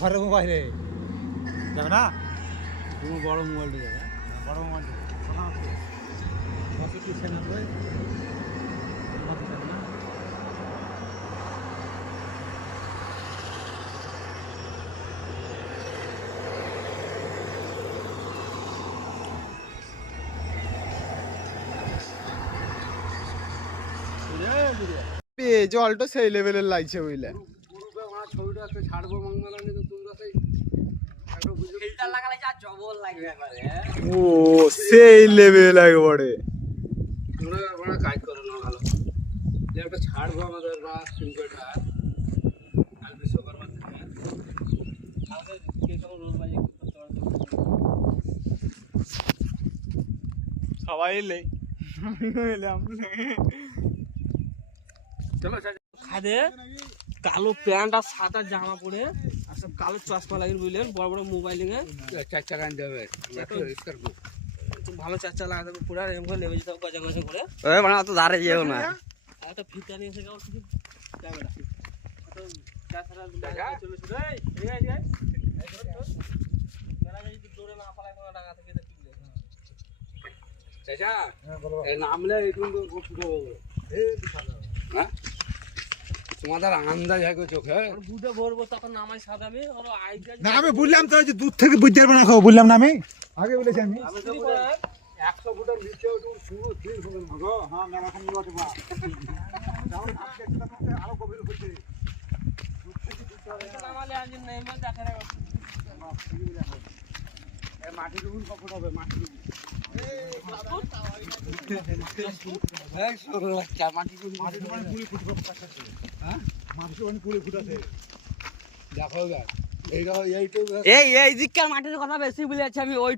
ঘরে মোবাইলে যাবে না? তুমি বড় মোবাইলটা যাবে, বড় মোবাইল জলটা সেই লেভেলের লাগছে বুঝলে। ছবিটা একটা ছাড়বো মঙ্গলা নিয়ে তোমরা সেই ফিল্টার লাগালে যা জবল লাগবে এবারে। ও সেই লেভেল একবারে। তোমরা বড় কাজ করো না ভালো। যে একটা ছাড়বো আমাদের বা সিম্পলটা কাল বিশ্বকর্মা থেকে আমাদের কে কোন রোল বাজি করতে পারবে সবাই এলে এলাম। চলো খাদে কালো প্যান্ট আর সাদা জামা পরে আর সব কালো চশমা লাগিয়ে বুঝলেন, বড় বড় মোবাইল নিয়ে চার চাকা আনতে হবে, ভালো চার চাকা লাগাতে হবে পুরো এরকম করে নেমে যেতে হবে গজা গজা করে। ওই মানে অত ধারে যেও না। আর একটা ফিতা নিয়ে এসে গেল কিছু ক্যামেরা তো চাচারা চলে শুনে এই এই এই মেরা যদি দৌড়ে না পালায় কোনো টাকা থেকে তুললে চাচা এই নামলে একটু ফুটো হ্যাঁ তোমাদের আন্দাজ হয় চোখে বুটে ভরবো তখন নামাই সাদাবে আর আইডিয়া না আমি বললাম তো যে দূর থেকে বুঝতে পারবে না খাবো বললাম না আমি আগে বলেছি আমি 100 ফুটের নিচে একটু শুরু ঠিক হবে না গো। হ্যাঁ মেলা কম নিতে পার আরো গভীর হচ্ছে নামালে আজ নেমে দেখে না এই মাটি ডুবুন কখন হবে মাটি ডুবুন এই সরো লাগা মাটি ডুবুন মানে পুরি ফুট আছে হ্যাঁ মাটি মানে পুরি ফুট আছে দেখো গা এইটা এইটা এই জিক্কার মাটির কথা বেশি বলেছি আমি ওই